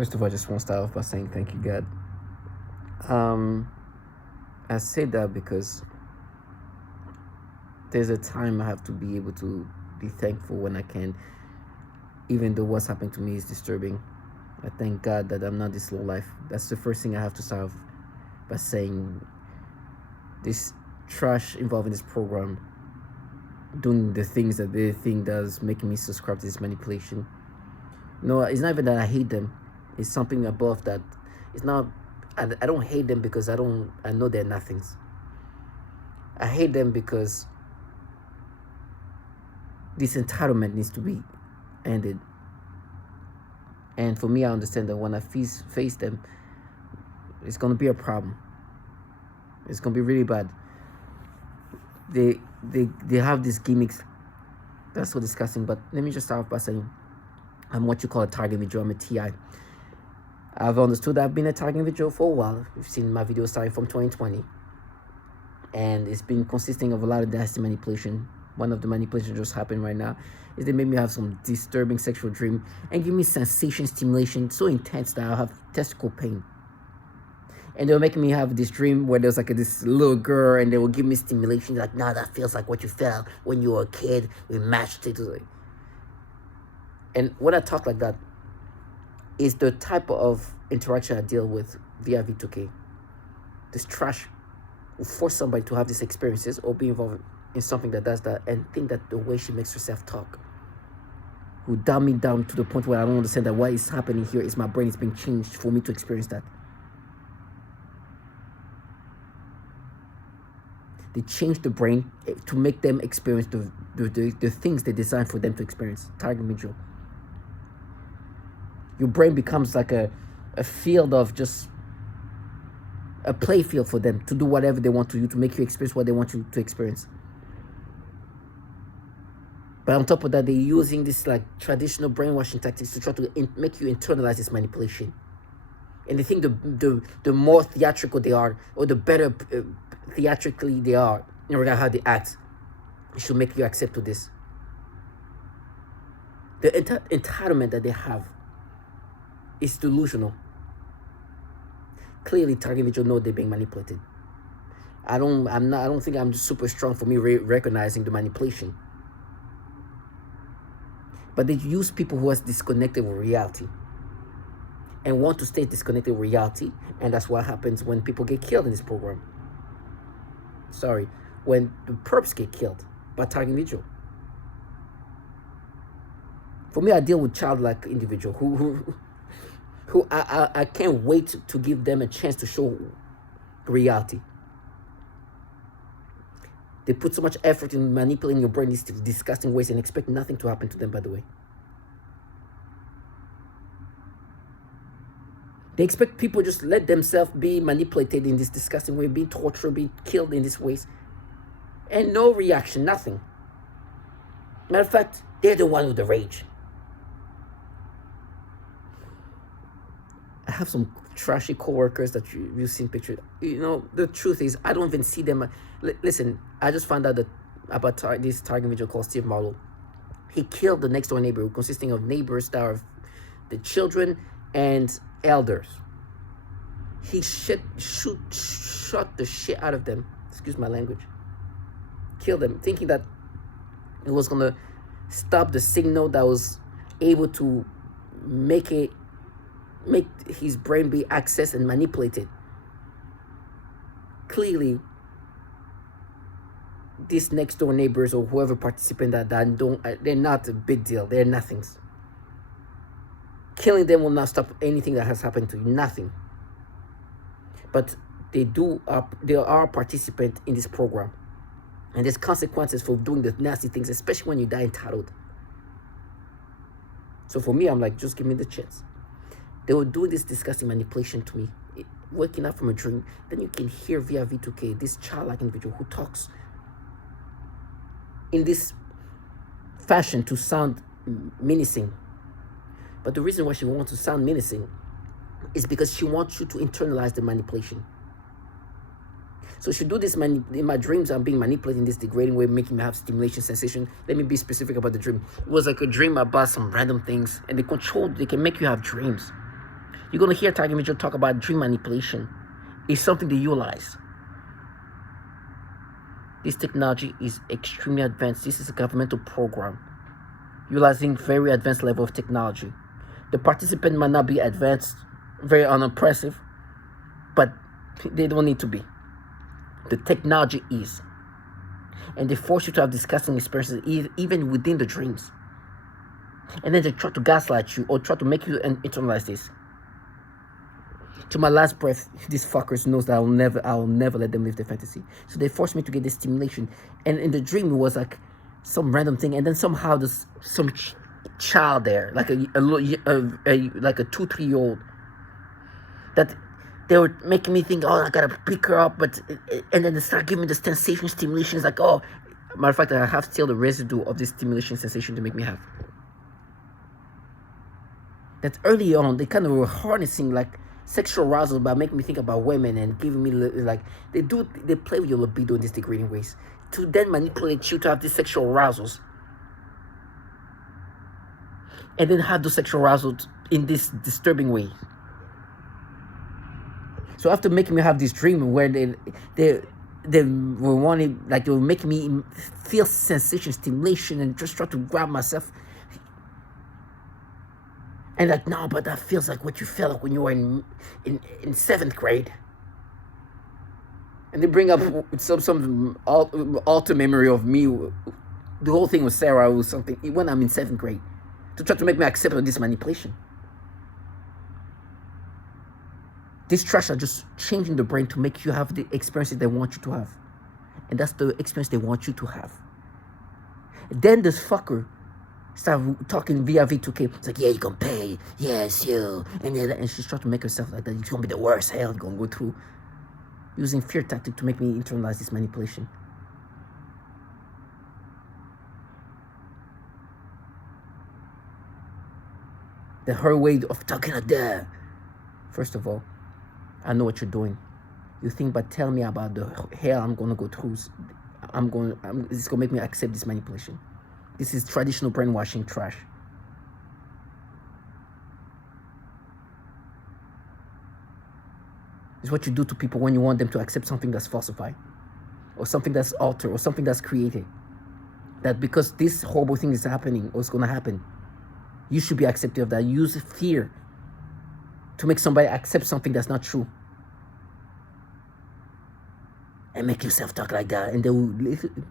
First of all, I just want to start off by saying thank you, God. I say that because there's a time I have to be able to be thankful when I can, even though what's happened to me is disturbing. I thank God that I'm not this low life. That's the first thing I have to start off by saying. This trash involved in this program, doing the things that they think that's making me subscribe to this manipulation. No, it's not even that I hate them. It's something above that. It's not. I don't hate them because I know they're nothings. I hate them because this entitlement needs to be ended. And for me, I understand that when I face them, it's gonna be a problem. It's gonna be really bad. They have these gimmicks that's so disgusting. But let me just start off by saying I'm what you call a target individual. I'm a TI. I've understood I've been a target individual for a while. You've seen my videos starting from 2020. And it's been consisting of a lot of nasty manipulation. One of the manipulations just happened right now is they made me have some disturbing sexual dream and give me sensation stimulation so intense that I'll have testicle pain. And they were making me have this dream where there's like this little girl and they will give me stimulation like, nah, that feels like what you felt when you were a kid. We matched it. And when I talk like that, is the type of interaction I deal with via V2K. This trash will force somebody to have these experiences or be involved in something that does that and think that the way she makes herself talk will dumb me down to the point where I don't understand that what is happening here is my brain is being changed for me to experience that. They change the brain to make them experience the things they designed for them to experience. Target individual. Your brain becomes like a field of just a play field for them to do whatever they want to do to make you experience what they want you to experience. But on top of that, they're using this like traditional brainwashing tactics to try to make you internalize this manipulation. And they think the more theatrical they are, or the better theatrically they are in regard to how they act, it should make you accept to this. The entitlement that they have is delusional. Clearly, target individual know they're being manipulated. I don't think I'm super strong for me recognizing the manipulation. But they use people who are disconnected with reality and want to stay disconnected with reality, and that's what happens when people get killed in this program. Sorry, when the perps get killed by target individual. For me, I deal with childlike individual who I can't wait to give them a chance to show reality. They put so much effort in manipulating your brain in these disgusting ways and expect nothing to happen to them, by the way. They expect people just let themselves be manipulated in this disgusting way, being tortured, being killed in these ways. And no reaction, nothing. Matter of fact, they're the one with the rage. I have some trashy coworkers that you've seen pictures. You know, the truth is, I don't even see them. Listen, I just found out that about this target individual called Steve Marlowe. He killed the next door neighbor, consisting of neighbors that are the children and elders. He shot the shit out of them. Excuse my language. Killed them, thinking that it was gonna stop the signal that was able to make his brain be accessed and manipulated. Clearly, these next door neighbors or whoever participant they're not a big deal. They're nothings. Killing them will not stop anything that has happened to you. Nothing. But they are participant in this program. And there's consequences for doing the nasty things, especially when you die entitled. So for me, I'm like, just give me the chance. They were doing this disgusting manipulation to me, waking up from a dream. Then you can hear via V2K this childlike individual who talks in this fashion to sound menacing. But the reason why she wants to sound menacing is because she wants you to internalize the manipulation. So she do this in my dreams. I'm being manipulated in this degrading way, making me have stimulation sensation. Let me be specific about the dream. It was like a dream about some random things, and they can make you have dreams. You're going to hear Tiger Mitchell talk about dream manipulation. It's something they utilize. This technology is extremely advanced. This is a governmental program utilizing very advanced level of technology. The participant might not be advanced, very unimpressive, but they don't need to be. The technology is. And they force you to have disgusting experiences even within the dreams. And then they try to gaslight you or try to make you internalize this. To my last breath, these fuckers knows that I will never let them live their fantasy. So they forced me to get this stimulation. And in the dream, it was like some random thing. And then somehow there's some child there, like a 2-3-year-old, that they were making me think, oh, I gotta pick her up, and then they start giving me the sensation stimulations, like, oh, matter of fact, I have still the residue of this stimulation sensation to make me have. That early on, they kind of were harnessing like sexual arousal by making me think about women and giving me like they play with your libido in these degrading ways to then manipulate you to have these sexual arousals. And then have those sexual arousals in this disturbing way. So after making me have this dream where they were wanting, like they were making me feel sensation, stimulation, and just try to grab myself. And like, no, but that feels like what you felt like when you were in 7th grade. And they bring up some alter memory of me. The whole thing with Sarah was something when I'm in 7th grade, to try to make me accept this manipulation. These trash are just changing the brain to make you have the experiences they want you to have. And that's the experience they want you to have. Then this fucker start talking via V2K. It's like, yeah, you can pay. Yes, you. And she's trying to make herself like that. It's going to be the worst hell you're going to go through. Using fear tactic to make me internalize this manipulation. Her way of talking like that. First of all, I know what you're doing. You think by telling me about the hell I'm going to go through, it's going to make me accept this manipulation. This is traditional brainwashing trash. It's what you do to people when you want them to accept something that's falsified, or something that's altered, or something that's created. That because this horrible thing is happening, or it's going to happen, you should be accepting of that. Use fear to make somebody accept something that's not true. And make yourself talk like that. And they will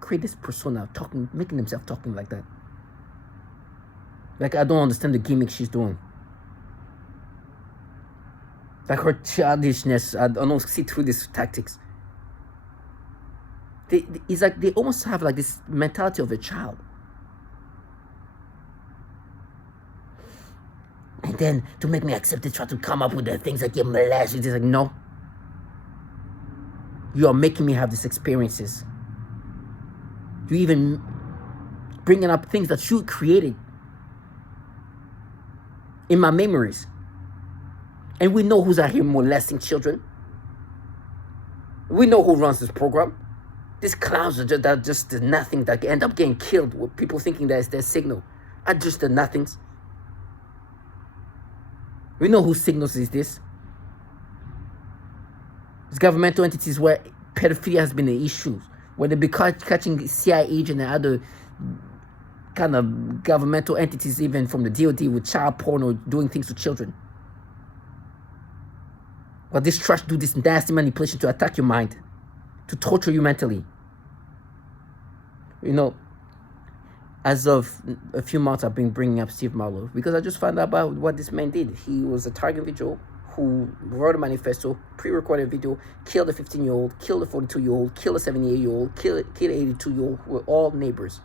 create this persona making themselves talking like that. Like, I don't understand the gimmick she's doing. Like her childishness, I don't see through these tactics. It's like they almost have like this mentality of a child. And then to make me accept it, try to come up with the things like you're molested. It's like, no. You are making me have these experiences. You even bringing up things that you created in my memories. And we know who's out here molesting children. We know who runs this program. These clowns are just nothing that end up getting killed with people thinking that it's their signal. Are just the nothings. We know whose signals is this. It's governmental entities where pedophilia has been an issue, where they be catching CIA agents and other kind of governmental entities, even from the DOD, with child porn or doing things to children. But this trash do this nasty manipulation to attack your mind, to torture you mentally. You know, as of a few months, I've been bringing up Steve Marlowe because I just found out about what this man did. He was a target individual who wrote a manifesto, pre-recorded video, killed a 15-year-old, killed a 42-year-old, killed a 78-year-old, killed an 82-year-old, who were all neighbors,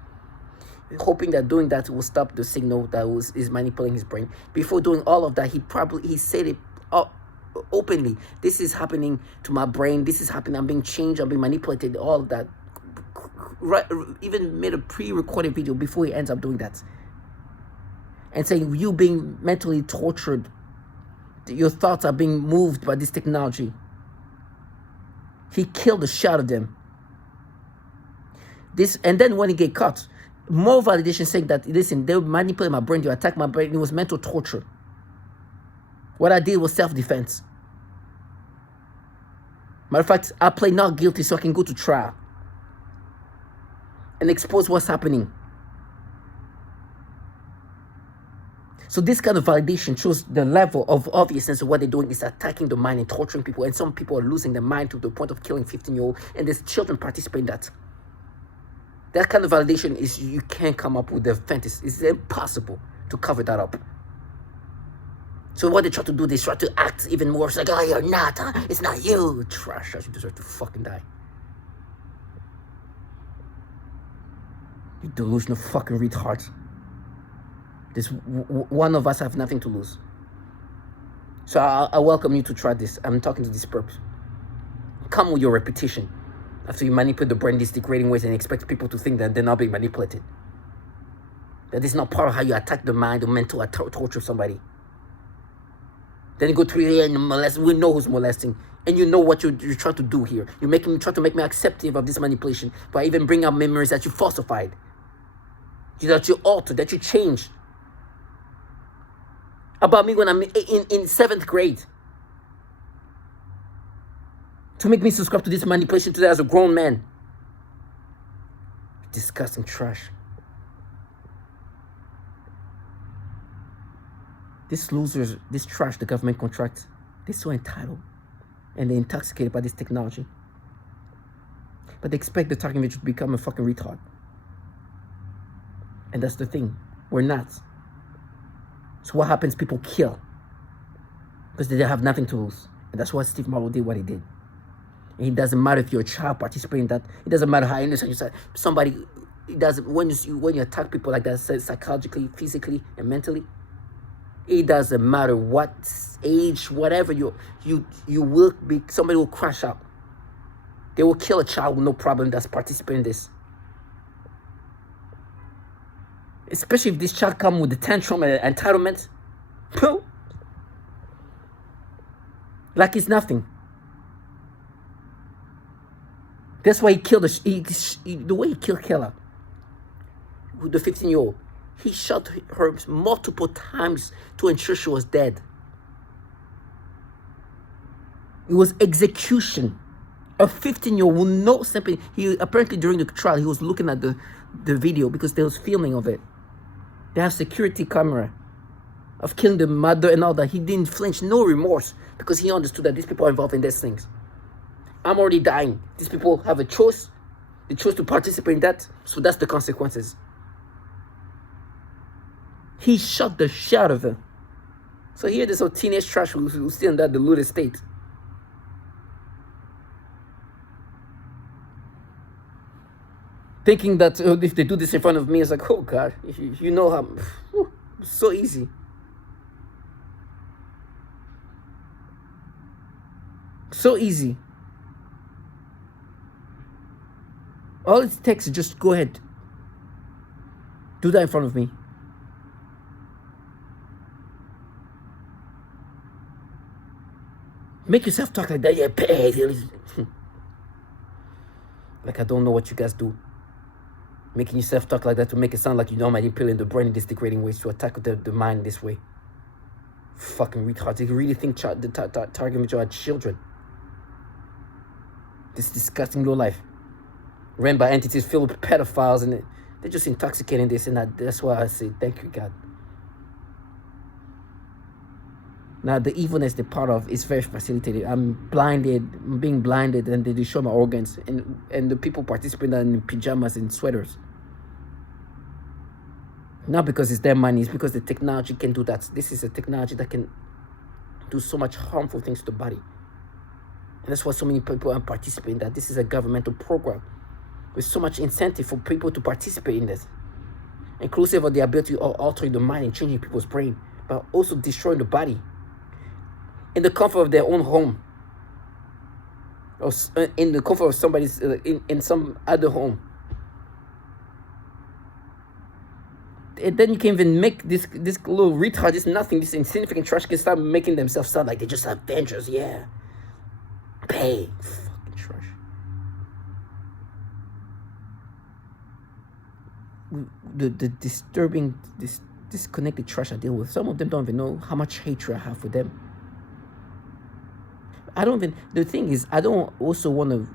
hoping that doing that will stop the signal that is manipulating his brain. Before doing all of that, he said it openly. This is happening to my brain. This is happening. I'm being changed. I'm being manipulated. All of that. Right, even made a pre-recorded video before he ends up doing that. And saying you being mentally tortured. Your thoughts are being moved by this technology. He killed the shit out of them. And then when he get caught, more validation saying that, listen, they manipulate my brain, they attack my brain. It was mental torture. What I did was self-defense. Matter of fact, I play not guilty so I can go to trial and expose what's happening. So this kind of validation shows the level of obviousness of what they're doing is attacking the mind and torturing people. And some people are losing their mind to the point of killing 15-year-olds. And there's children participating in that. That kind of validation is, you can't come up with the fantasy. It's impossible to cover that up. So what they try to do, they try to act even more. It's like, oh, you're not, huh? It's not you. Trash, you deserve to fucking die. You delusional fucking retard. This one of us have nothing to lose. So I welcome you to try this. I'm talking to these perps. Come with your reputation. After you manipulate the brain in these degrading ways and expect people to think that they're not being manipulated. That is not part of how you attack the mind or mental torture somebody. Then you go through here and molest. We know who's molesting. And you know what you're trying to do here. You try to make me accepting of this manipulation by even bring up memories that you falsified. That you altered, that you changed. About me when I'm in 7th grade. To make me subscribe to this manipulation today as a grown man. Disgusting trash. These losers, this trash the government contracts, they're so entitled. And they're intoxicated by this technology. But they expect the target image to become a fucking retard. And that's the thing. We're not. So what happens? People kill. Because they have nothing to lose. And that's why Steve Marlowe did what he did. And it doesn't matter if you're a child participating in that. It doesn't matter how innocent you say. Somebody, it doesn't, when you attack people like that, psychologically, physically, and mentally, it doesn't matter what age, whatever, you will be, somebody will crash out. They will kill a child with no problem that's participating in this. Especially if this child comes with the tantrum and entitlement. Like it's nothing. That's why he killed the way he killed Kayla, the 15-year-old. He shot her multiple times to ensure she was dead. It was execution. A 15-year-old will know something. He apparently during the trial he was looking at the video because there was filming of it. They have security camera of killing the mother and all that. He didn't flinch, no remorse, because he understood that these people are involved in these things. I'm already dying. These people have a choice. They chose to participate in that, so that's the consequences. He shot the shit out of her. So here there's a teenage trash who's still in that deluded state. Thinking that if they do this in front of me, it's like, oh God, you know how, so easy. So easy. All it takes is just go ahead. Do that in front of me. Make yourself talk like that. Yeah, like I don't know what you guys do. Making yourself talk like that to make it sound like you know manipulating the brain in this degrading ways to attack the mind this way. Fucking retards. They really think the target majority are children. This disgusting low life. Ran by entities filled with pedophiles, and they're just intoxicating this, and that's why I say thank you, God. Now the evilness they're part of is very facilitated. I'm being blinded, and they destroy my organs, and the people participating in pajamas and sweaters. Not because it's their money, it's because the technology can do that. This is a technology that can do so much harmful things to the body. And that's why so many people are participating in that. This is a governmental program with so much incentive for people to participate in this. Inclusive of the ability of altering the mind and changing people's brain, but also destroying the body. In the comfort of their own home. Or in the comfort of somebody's, in some other home. And then you can even make this little retard, this nothing, this insignificant trash can start making themselves sound like they're just Avengers, yeah. Pay. Fucking trash. The disturbing, disconnected trash I deal with, some of them don't even know how much hatred I have for them. I don't even. The thing is, I don't also want to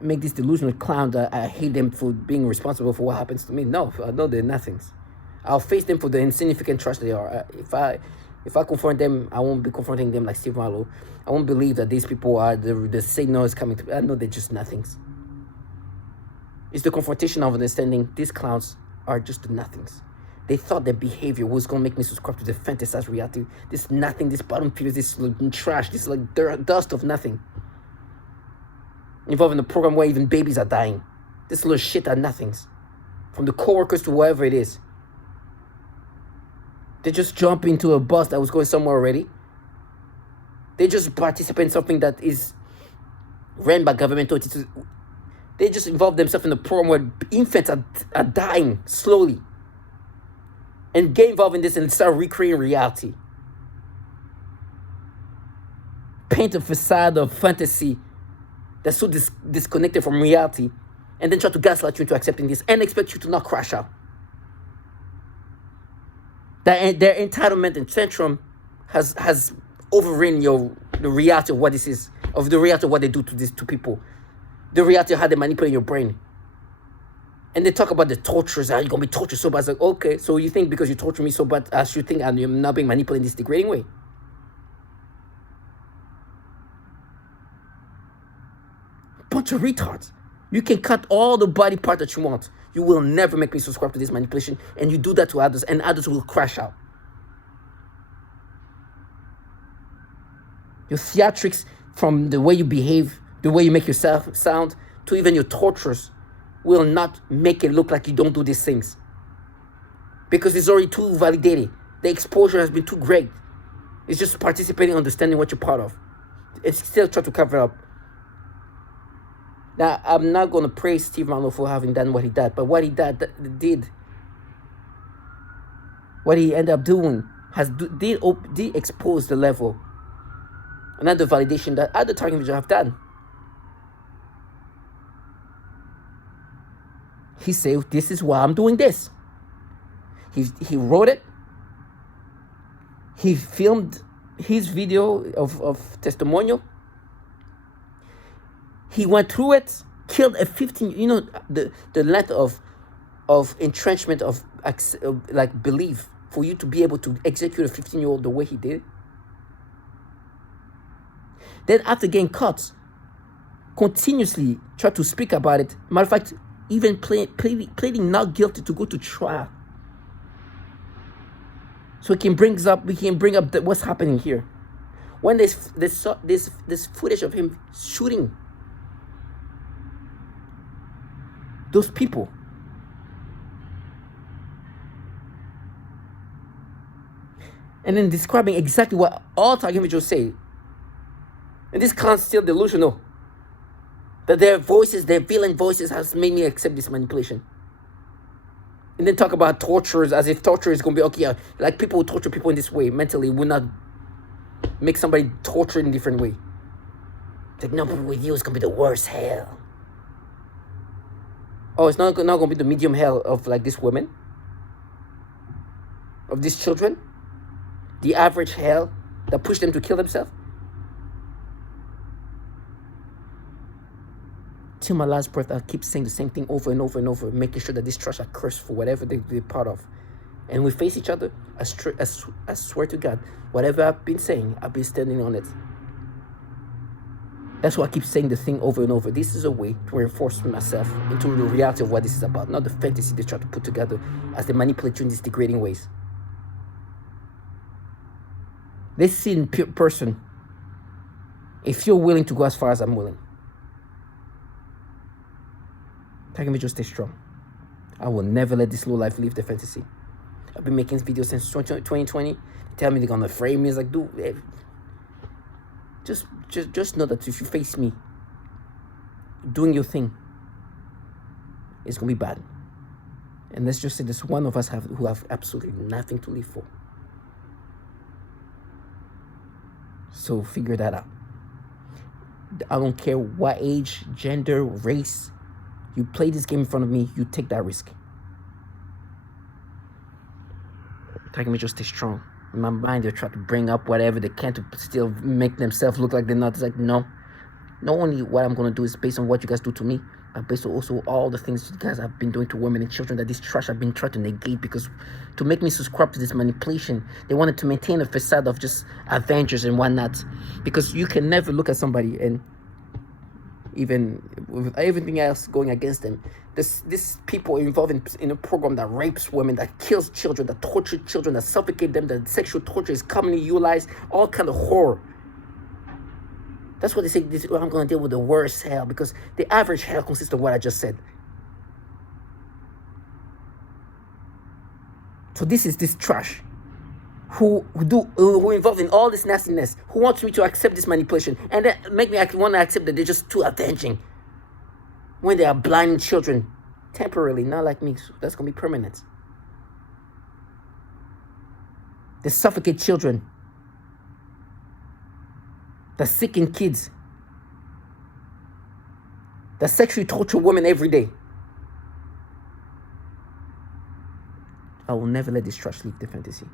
make this delusional clown that I hate them for being responsible for what happens to me. No, I know they're nothings. I'll face them for the insignificant trash they are. If I confront them, I won't be confronting them like Steve Marlowe. I won't believe that these people are the signal is coming to. I know they're just nothings. It's the confrontation of understanding these clowns are just the nothings. They thought their behavior was going to make me subscribe to the fantasized reality. This nothing, this bottom feeders, this trash, this like dust of nothing. Involved in a program where even babies are dying. This little shit are nothings. From the coworkers to whoever it is. They just jump into a bus that was going somewhere already. They just participate in something that is ran by governmental entities. They just involve themselves in a program where infants are dying slowly. And get involved in this and start recreating reality. Paint a facade of fantasy that's so disconnected from reality. And then try to gaslight you into accepting this and expect you to not crash out. That their entitlement and tantrum has overridden the reality of what this is. Of the reality of what they do to people. The reality of how they manipulate your brain. And they talk about the tortures, how you're going to be tortured so bad. It's like, okay, so you think because you torture me so bad, I should think I'm not being manipulated in this degrading way? Bunch of retards. You can cut all the body part that you want. You will never make me subscribe to this manipulation. And you do that to others, and others will crash out. Your theatrics, from the way you behave, the way you make yourself sound, to even your tortures, will not make it look like you don't do these things. Because it's already too validated. The exposure has been too great. It's just participating, understanding what you're part of. It's still trying to cover up. Now, I'm not going to praise Steve Marlowe for having done what he did, but what he did, what he ended up doing, did expose the level, another validation that other target individuals have done. He said, this is why I'm doing this. He wrote it. He filmed his video of testimonial. He went through it, killed a 15, the length of entrenchment of like belief for you to be able to execute a 15-year-old the way he did. Then after getting caught, continuously tried to speak about it. Matter of fact, even pleading not guilty to go to trial. So we can bring up what's happening here. When this footage of him shooting those people. And then describing exactly what all target individuals say. And this can't still delusional. That their voices, their villain voices, has made me accept this manipulation. And then talk about tortures as if torture is going to be okay. Yeah, like people who torture people in this way mentally would not make somebody torture in a different way. It's like, no, but with you it's going to be the worst hell. Oh, it's not going to be the medium hell of like this woman, of these children, the average hell that pushed them to kill themselves. Till my last breath, I keep saying the same thing over and over and over, making sure that these trash are cursed for whatever they're part of. And we face each other. I swear to God, whatever I've been saying, I've been standing on it. That's why I keep saying the thing over and over. This is a way to reinforce myself into the reality of what this is about, not the fantasy they try to put together as they manipulate you in these degrading ways. They see in person, if you're willing to go as far as I'm willing, Target me, just stay strong. I will never let this low life leave the fantasy. I've been making videos since 2020. They tell me they're gonna frame me. It's like, dude, just know that if you face me doing your thing, it's gonna be bad. And let's just say there's one of us who have absolutely nothing to live for. So figure that out. I don't care what age, gender, race. You play this game in front of me, you take that risk. Target me, just stay strong. In my mind, they try to bring up whatever they can to still make themselves look like they're not. It's like, no. Not only what I'm going to do is based on what you guys do to me, but based on also all the things you guys have been doing to women and children that this trash have been trying to negate, because to make me subscribe to this manipulation, they wanted to maintain a facade of just Avengers and whatnot. Because you can never look at somebody, and even with everything else going against them, this people involved in a program that rapes women, that kills children, that tortures children, that suffocate them, that sexual torture is commonly utilized, all kind of horror. That's what they say. This, I'm going to deal with the worst hell, because the average hell consists of what I just said. So this is this trash who involved in all this nastiness, who wants me to accept this manipulation, and then make me want to accept that they're just too avenging when they are blinding children temporarily, not like me. So that's going to be permanent. They suffocate children. They sicken kids. They sexually torture women every day. I will never let this trash leave the fantasy.